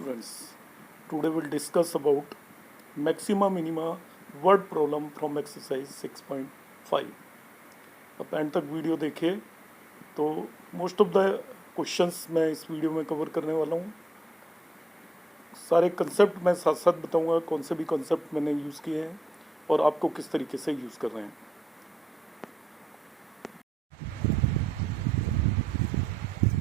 Students, today we'll discuss about maxima minima word problem from exercise 6.5. अब and तक video देखिए तो most of the questions मैं इस वीडियो में कवर करने वाला हूँ। सारे कंसेप्ट मैं साथ साथ बताऊँगा, कौन से भी कंसेप्ट मैंने यूज़ किए हैं और आपको किस तरीके से यूज़ कर रहे हैं।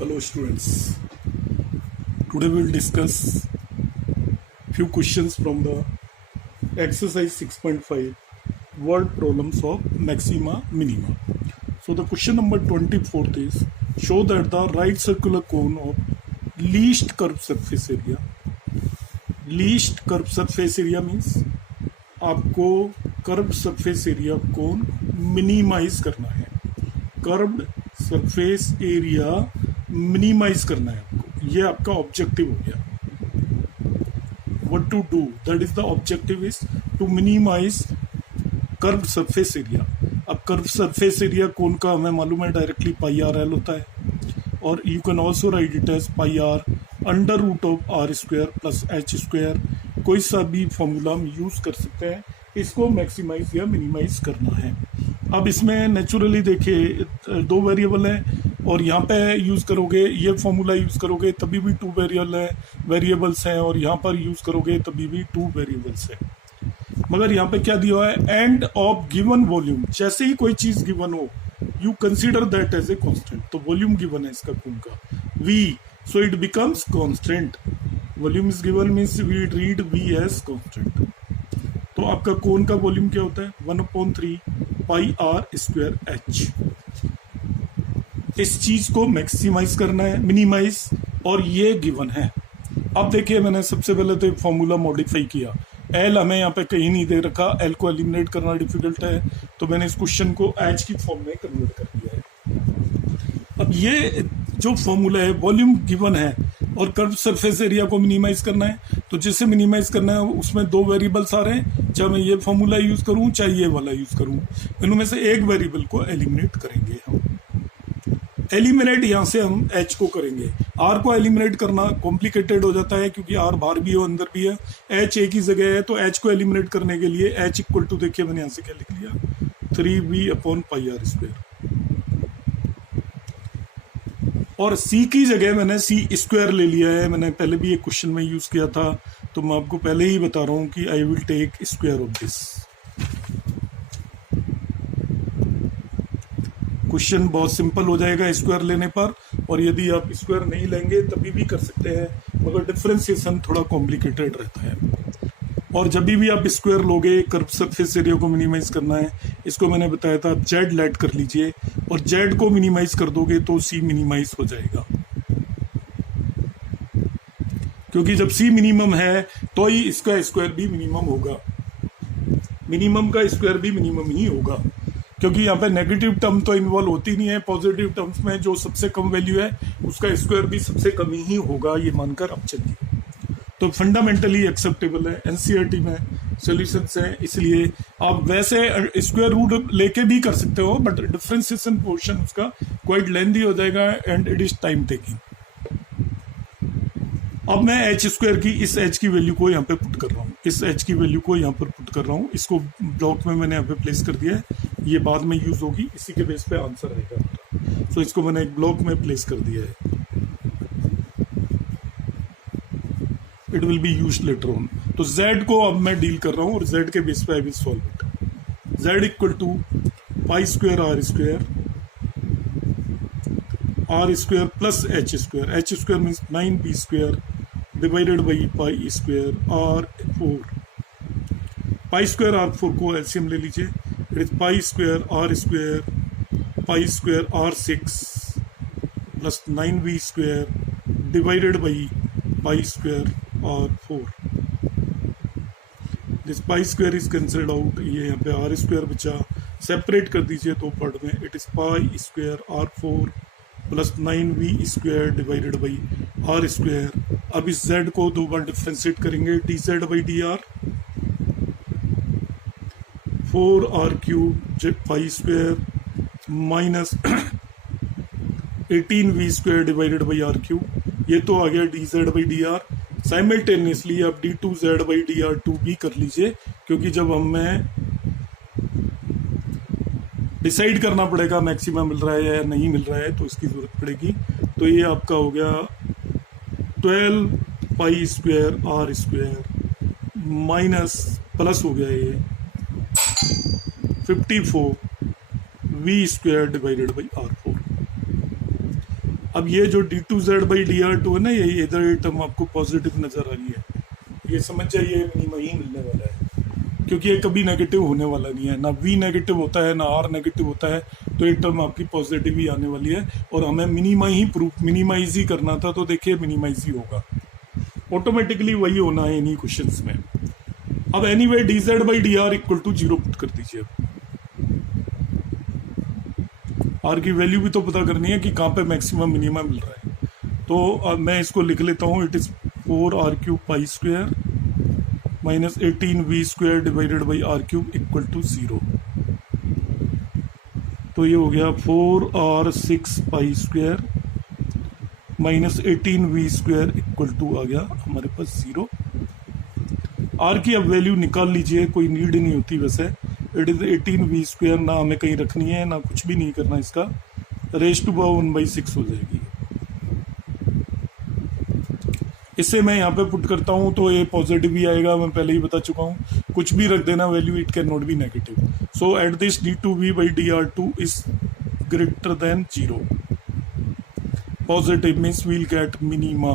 Hello students, today we will discuss few questions from the exercise 6.5 word problems of maxima minima. So the question number 24th is, show that the right circular cone of least curved surface area. Least curved surface area means आपको curved surface area कोन minimise करना है। Curved surface area minimise करना है आपको, ये आपका objective हो गया। What to do, that is the objective is to minimise curved surface area. अब कर्व्ड सरफेस एरिया कोन का हमें मालूम है डायरेक्टली पाई आर एल होता है, और you can also write it as pi r under root of r square plus h square. कोई सा भी फॉर्मूला हम यूज कर सकते हैं, इसको मैक्सिमाइज या मिनिमाइज करना है। अब इसमें नेचुरली देखिए दो वेरिएबल हैं, और यहाँ पे यूज करोगे ये फॉर्मूला यूज करोगे तभी भी टू वेरिएबल्स हैं, और यहाँ पर यूज करोगे तभी भी टू वेरिएबल्स हैं। मगर यहाँ पे क्या दिया हुआ है, एंड ऑफ गिवन वॉल्यूम। जैसे ही कोई चीज गिवन हो you consider that as a constant. तो वॉल्यूम गिवन है इसका कोन का v, so it becomes constant. Volume is given means we read v as constant. तो आपका कोन का वॉल्यूम क्या होता है, 1/3 पाई आर स्क्वायर एच। इस चीज को मैक्सिमाइज करना है, मिनिमाइज, और ये गिवन है। अब देखिए मैंने सबसे पहले तो फॉर्मूला मॉडिफाई किया। एल हमें यहाँ पे कहीं नहीं दे रखा, एल को एलिमिनेट करना डिफिकल्ट है, तो मैंने इस क्वेश्चन को एच की फॉर्म में कन्वर्ट कर दिया है। अब ये जो फॉर्मूला है, वॉल्यूम गिवन है और कर्व सरफेस एरिया को मिनिमाइज करना है, तो जिसे मिनिमाइज करना है उसमें दो वेरिएबल्स आ रहे हैं, चाहे मैं ये फॉर्मूला यूज करूं चाहे ये वाला यूज करूं, इनमें से एक वेरिएबल को एलिमिनेट करेंगे हम। एलिमिनेट यहां से हम एच को करेंगे। आर को एलिमिनेट करना कॉम्प्लिकेटेड हो जाता है क्योंकि आर बाहर भी है अंदर भी है, एच एक ही जगह है, तो एच को एलिमिनेट करने के लिए एच इक्वल टू, देखिए मैंने यहां से क्या लिख लिया, 3v/πr²। और c की जगह मैंने c स्क्वायर ले लिया है। मैंने पहले भी एक क्वेश्चन में यूज किया था, तो मैं आपको पहले ही बता रहा हूं कि I will take square of this. Question बहुत सिंपल हो जाएगा स्क्वायर लेने पर, और यदि आप स्क्वायर नहीं लेंगे तभी भी कर सकते हैं, मगर डिफरेंशिएशन थोड़ा कॉम्प्लिकेटेड रहता है। और जब भी आप स्क्वायर लोगे, कर्व सरफेस एरिया को मिनिमाइज करना है, इसको मैंने बताया था जेड लेट कर लीजिए, और जेड को मिनिमाइज कर दोगे तो सी मिनिमाइज हो जाएगा, क्योंकि जब सी मिनिमम है तो ही इसका स्क्वायर भी मिनिमम होगा। मिनिमम का स्क्वायर भी मिनिमम ही होगा, क्योंकि यहाँ पे नेगेटिव टर्म तो इन्वॉल्व होती नहीं है। पॉजिटिव टर्म्स में जो सबसे कम वैल्यू है उसका स्क्वायर भी सबसे कम ही होगा, ये मानकर अब चलिए। तो फंडामेंटली एक्सेप्टेबल है, एनसीईआरटी में सॉल्यूशंस हैं, इसलिए आप वैसे स्क्वायर रूट लेके भी कर सकते हो, बट डिफरेंशिएशन पोर्शन उसका क्वाइट लेंथी हो जाएगा and it is time taking. अब मैं एच स्क्वायर की इस एच की वैल्यू को यहाँ पे पुट कर रहा हूँ, इस एच की वैल्यू को यहाँ पर पुट कर रहा हूँ, इसको ब्लॉक में मैंने यहाँ पे प्लेस कर दिया है, ये बाद में यूज होगी, इसी के बेस पे आंसर आएगा। सो इसको मैंने एक ब्लॉक में प्लेस कर दिया है, it will be used later on. तो z को अब मैं डील कर रहा हूँ, और z के बेस पे I will solve it. z equal to pi square r square plus h square means 9b² divided by pi square r4। Pi square r4 को एलसीएम ले लीजिए, it is pi square r6 plus 9b² divided by pi square r4। This pi square is cancelled out, ये यहाँ पे are square बचा, separate कर दीजिए दो पार्ट में, it is pi square r4 plus 9v² divided by r square. अब इस z को दो बार डिफ्रेंशिएट करेंगे, dz/dr 4r³ pi square minus 18v² divided by r³। ये तो आ गया dz/dr, साइमल्टेनियसली आप d2z/dr2 भी कर लीजिए, क्योंकि जब हमें डिसाइड करना पड़ेगा मैक्सिमम मिल रहा है या नहीं मिल रहा है तो इसकी जरूरत पड़ेगी। तो ये आपका हो गया 12 pi square r square minus plus हो गया ये 54 we square divided by r4। अब ये जो d2z/dr2 है ना, ये इधर ये टर्म आपको पॉजिटिव नजर आ रही है, ये समझ जाइए मिनिमा ही मिलने वाला है, क्योंकि ये कभी नेगेटिव होने वाला नहीं है, ना v नेगेटिव होता है ना r नेगेटिव होता है, तो ये टर्म आपकी पॉजिटिव ही आने वाली है। और हमें मिनिमाइज ही करना था, तो देखिए मिनिमाइज ही होगा, ऑटोमेटिकली वही होना है इन्हीं क्वेश्चंस में। अब anyway dz/dr equal to 0 put कर दीजिए। आर की वैल्यू भी तो पता करनी है कि कहाँ पे मैक्सिमम मिनिमम मिल रहा है। तो अब मैं इसको लिख लेता हूँ, it is 4r³ pi square minus 18v square divided by r³ equal to 0। तो ये हो गया 4r6 pi square minus 18v square equal to आ गया हमारे पास 0। आर की अब वैल्यू निकाल लीजिए, कोई नीड नहीं होती वैसे। इट इज 18v स्क्वायर, ना हमें कहीं रखनी है ना कुछ भी नहीं करना, इसका रेज टू पावर 1/6 हो जाएगी। इससे मैं यहाँ पे पुट करता हूँ तो ये पॉजिटिव ही आएगा, मैं पहले ही बता चुका हूँ, कुछ भी रख देना value, it can not be negative. So at this d2v/dr2 is greater than 0, positive means we'll get minima.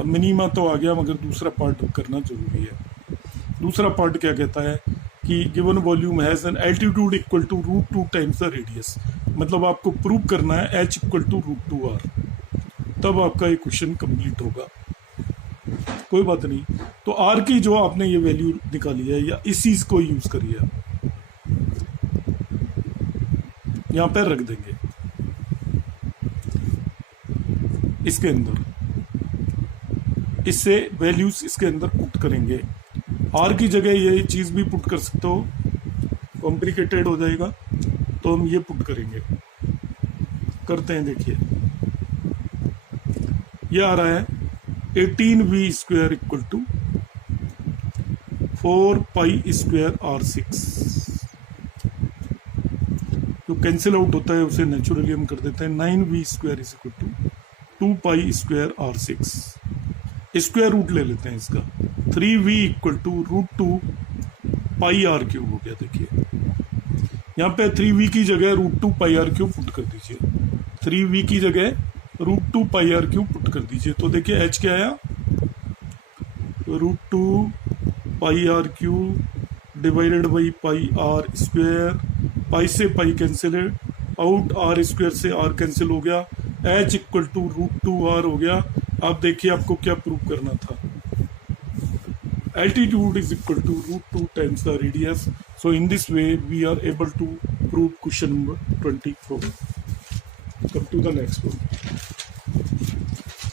अब मिनिमा तो आ गया, मगर दूसरा पार्ट करना जरूरी है। दूसरा पार्ट क्या कहता है कि given volume has an altitude equal to √2 times the radius, मतलब आपको प्रूव करना है h इक्वल टू √2r, तब आपका ये क्वेश्चन कंप्लीट होगा। कोई बात नहीं, तो r की जो आपने ये वैल्यू निकाली है या इस चीज को यूज करिए, आप यहां पर रख देंगे इसके अंदर, इससे वैल्यूज इसके अंदर पुट करेंगे। आर की जगह ये चीज भी पुट कर सकते हो, कॉम्प्लिकेटेड हो जाएगा, तो हम ये पुट करेंगे, करते हैं। देखिए ये आ रहा है 18v square equal to 4 pi square r6, जो कैंसिल आउट होता है उसे नेचुरली हम कर देते हैं 9v square is equal to 2 pi square r6। Square root ले लेते हैं इसका, 3v equal to √2 pi r³ हो गया। देखिए यहाँ पे 3v की जगह √2 पाई r³ पुट कर दीजिए, 3v की जगह √2 पाई r³ पुट कर दीजिए। तो देखिए h क्या आया, √2 pi r³ divided by pi r square, pi से pi cancel out, r square से r कैंसिल हो गया, h इक्वल टू √2r हो गया। अब देखिए आपको क्या प्रूव करना था, altitude is equal to √2 times the radius. So in this way we are able to prove question number 24. Come to the next one,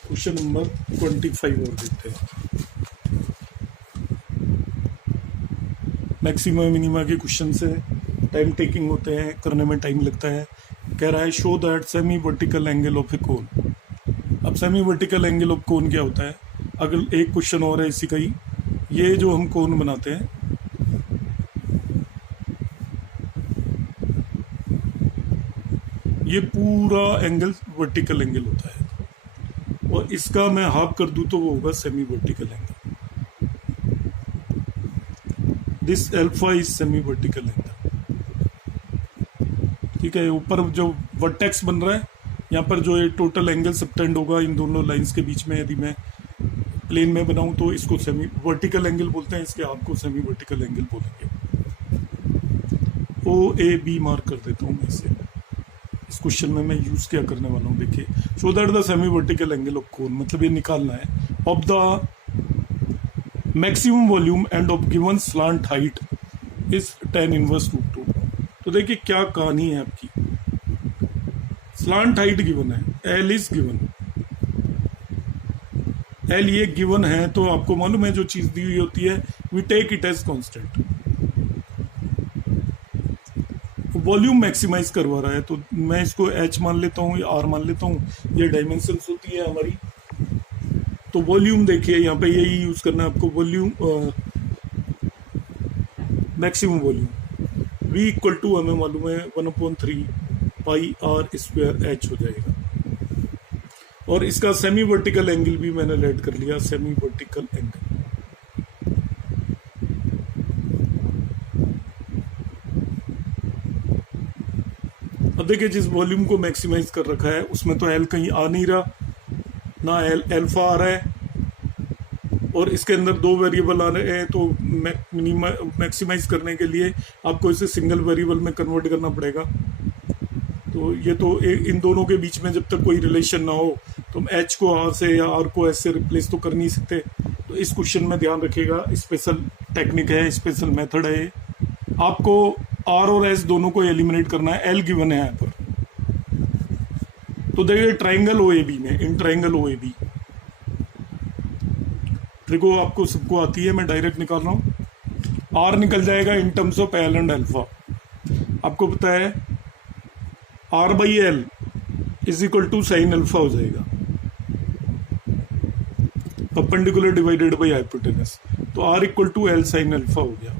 question number 25 और देखते हैं। मैक्सिमम मिनिमा के क्वेश्चन से टाइम टेकिंग होते हैं, करने में टाइम लगता है। कह रहा है show that semi vertical angle of a cone. अब semi vertical angle of cone क्या होता है, अगर एक क्वेश्चन और है इसी का ही, ये जो हम कोन बनाते हैं, ये पूरा एंगल वर्टिकल एंगल होता है, और इसका मैं हाफ कर दूं तो वो होगा semi vertical angle. This alpha is semi vertical angle, ठीक है। ऊपर जो वर्टेक्स बन रहा है, यहाँ पर जो ये टोटल एंगल सबटेंड होगा इन दोनों लाइंस के बीच में, यदि मैं प्लेन में बनाऊं तो इसको सेमी वर्टिकल एंगल बोलते हैं, इसके आपको सेमी वर्टिकल एंगल बोलेंगे। OAB मार्क कर देता हूं मैं इसे, इस क्वेश्चन में मैं यूज क्या करने वाला हूं। देखिए show that the semi vertical angle of कोन, मतलब ये निकालना है of the maximum volume end of given slant height is tan inverse √2। तो देखिए क्या कहानी है आपकी, स्लांट हाइट गिवन है, L इज गिवन, L ये गिवन है, तो आपको मालूम है जो चीज दी हुई होती है we take it as constant. Volume maximise करवा रहा है, तो मैं इसको H मान लेता हूँ या R मान लेता हूँ, ये डायमेंशंस होती है हमारी। तो वॉल्यूम देखिए यहाँ पे यही यूज करना है आपको, volume maximum volume V equal to हमें मालूम है 1/3 पाई आर स्क्वायर एच हो जाएगा। और इसका सेमी वर्टिकल एंगल भी मैंने लेट कर लिया, सेमी वर्टिकल एंगल। अब देखिए जिस वॉल्यूम को मैक्सिमाइज कर रखा है उसमें तो एल कहीं आ नहीं रहा, ना एल एल्फा आ रहा है, और इसके अंदर दो वेरिएबल आ रहे हैं, तो मैक्सिमाइज करने के लिए आपको इसे सिंगल वेरिएबल में कन्वर्ट करना पड़ेगा। तो ये तो इन दोनों के बीच में जब तक कोई रिलेशन ना हो तो हम एच को आर से या आर को एस से रिप्लेस तो कर नहीं सकते। तो इस क्वेश्चन में ध्यान रखिएगा, स्पेशल टेक्निक है, स्पेशल मेथड है। आपको आर और एस दोनों को एलिमिनेट करना है, एल गिवन है यहाँ पर। तो देखिए ट्राइंगल ओ ए बी में, in triangle O A B ट्रिको आपको सबको आती है, मैं डायरेक्ट निकाल रहा हूँ। आर निकल जाएगा in terms of l and alpha. आपको पता है r by l is equal to sine alpha हो जाएगा, परपेंडिकुलर डिवाइडेड बाई हाइपोटेनस। तो r equal to l sine alpha हो गया।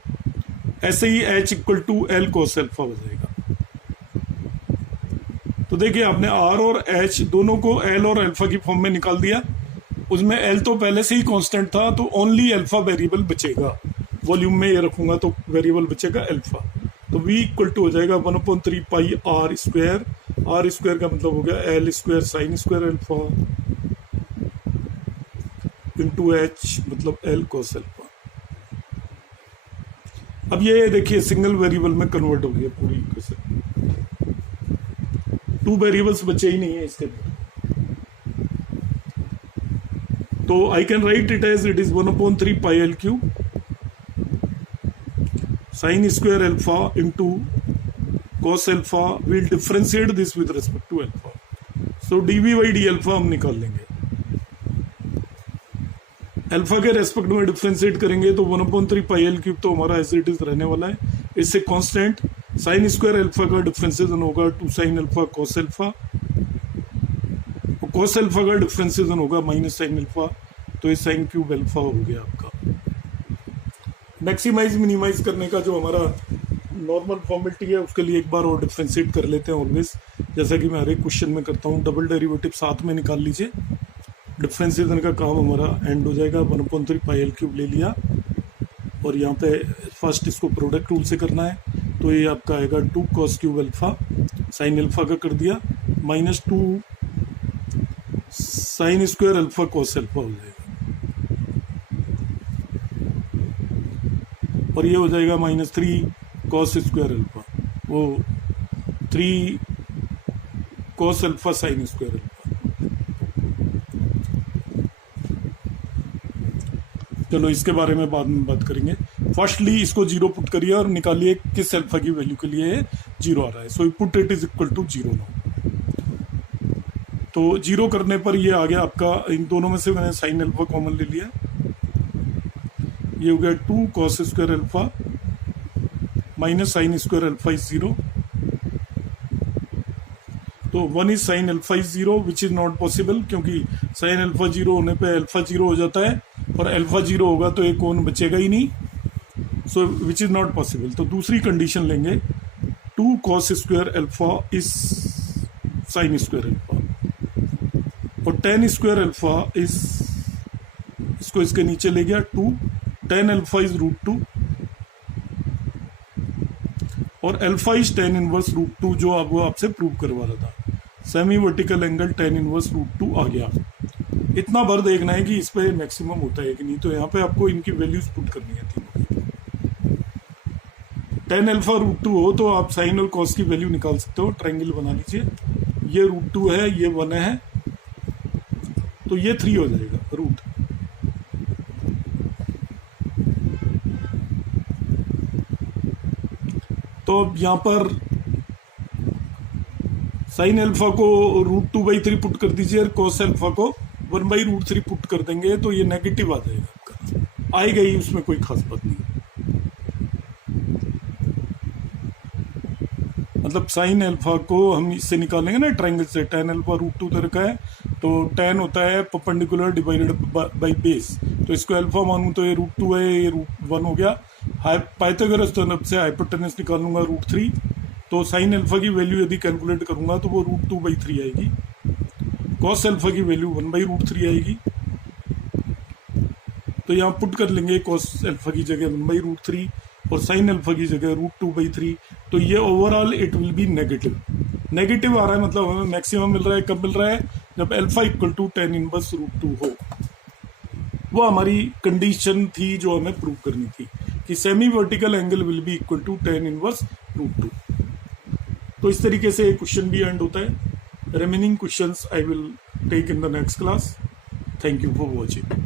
ऐसे ही h equal to l cos alpha हो जाएगा। तो देखिए आपने आर और एच दोनों को एल और अल्फा की फॉर्म में निकाल दिया। उसमें एल तो पहले से ही कांस्टेंट था, तो ओनली अल्फा वेरिएबल बचेगा। वॉल्यूम में ये रखूंगा तो वेरिएबल बचेगा अल्फा। तो v इक्वल टू हो जाएगा 1/3 पाई आर स्क्वायर। आर स्क्वायर का मतलब हो गया L square sine square alpha into H मतलब एल कोस अल्फा। अब ये देखिए सिंगल वेरिएबल में कन्वर्ट हो गया पूरी इक्वेशन, 2 वेरिएबल्स बचे ही नहीं है इसके अंदर। तो I can write it as it is 1/3 pi L cube sin square alpha into cos alpha. We'll differentiate this with respect to alpha. So dv by d alpha हम निकाल लेंगे। अल्फा के रेस्पेक्ट में डिफ्रेंशिएट करेंगे तो 1/3 pi L cube तो हमारा as it is रहने वाला है। इससे कांस्टेंट साइन स्क्वायर अल्फा का डिफ्रेंशिएशन होगा 2 साइन अल्फा कोस अल्फा, और कोस अल्फा का डिफ्रेंशिएशन होगा माइनस साइन अल्फा। तो ये साइन क्यूब अल्फा हो गया आपका। मैक्सिमाइज मिनिमाइज करने का जो हमारा नॉर्मल फॉर्मेलिटी है उसके लिए एक बार और डिफ्रेंशिएट कर लेते हैं ऑलवेज, जैसा कि मैं हर एक क्वेश्चन में करता हूँ। डबल डेरिवेटिव साथ में निकाल लीजिए, डिफ्रेंशिएशन का काम हमारा एंड हो जाएगा। 1/3 पाई एल क्यूब ले लिया, और यहाँ पे फर्स्ट इसको प्रोडक्ट रूल से करना है। तो ये आपका आएगा 2 cos cube alpha, sine alpha का कर दिया, minus 2 sine square alpha cos alpha हो जाएगा, और ये हो जाएगा -3 कॉस स्क्वायर अल्फा, वो 3 cos alpha sine square alpha. चलो इसके बारे में बाद में बात करेंगे। फर्स्टली इसको 0 पुट करिए और निकालिए किस अल्फा की वैल्यू के लिए 0 आ रहा है। So put it is equal to 0 now. तो 0 करने पर ये आ गया आपका, इन दोनों में से मैंने साइन अल्फा कॉमन ले लिया, ये हो गया 2 cos square alpha minus sine square alpha is 0। तो 1 is sine alpha is 0 which is not possible, क्योंकि साइन अल्फा 0 होने पे अल्फा 0 हो जाता है, और अल्फा 0 होगा तो एक कोण बचेगा ही नहीं। सो विच इज नॉट पॉसिबल। तो दूसरी कंडीशन लेंगे, 2 cos square alpha is sine square alpha, और tan स्क्वायर अल्फा इज, इसको इसके नीचे ले गया 2 tan अल्फा इज √2, और अल्फा इज tan इनवर्स √2 जो आपको आपसे प्रूव करवा रहा था। Semi vertical angle tan inverse √2 आ गया। इतना भर देखना है कि इस पे मैक्सिमम होता है कि नहीं। तो यहाँ पे आपको इनकी वैल्यूज पुट करनी है तीनों। tan अल्फा √2 हो तो आप साइन और कॉस की वैल्यू निकाल सकते हो। ट्रायंगल बना लीजिए, ये √2 है, ये 1 है, तो ये 3 हो जाएगा रूट। तो अब यहाँ पर साइन अल्फा को √2/3 पुट कर दीजिए, और कॉस अल्फा को 1/√3 पुट कर देंगे, तो ये नेगेटिव आ जाएगा आपका। आएगा ही, उसमें कोई खास बात नहीं। मतलब साइन अल्फा को हम इससे निकालेंगे ना ट्रायंगल से, tan अल्फा √2 तो रखा है, तो tan होता है परपेंडिकुलर डिवाइडेड बाय बेस, तो इसको अल्फा मानूं तो ये √2 है, ये √1 हो गया। पाइथागोरस थ्योरम से हाइपोटेनस निकालूंगा √3, तो साइन अल्फा की वैल्यू यदि कैलकुलेट करूंगा तो वो √2/3 आएगी। कॉस अल्फा की वैल्यू 1/√3 आएगी, तो यहाँ पुट कर लेंगे कॉस अल्फा की जगह 1/√3 और साइन अल्फा की जगह √2/3, तो ये overall it will be negative. Negative आ रहा है मतलब हमें मैक्सिमम मिल रहा है, कब मिल रहा है, जब alpha equal to tan inverse √2 हो। वो हमारी कंडीशन थी जो हमें प्रूव करनी थी कि semi vertical angle will be equal to tan inverse √2। तो इस तरीके से क्वेश्चन भी एंड होता है। Remaining questions I will take in the next class. Thank you for watching.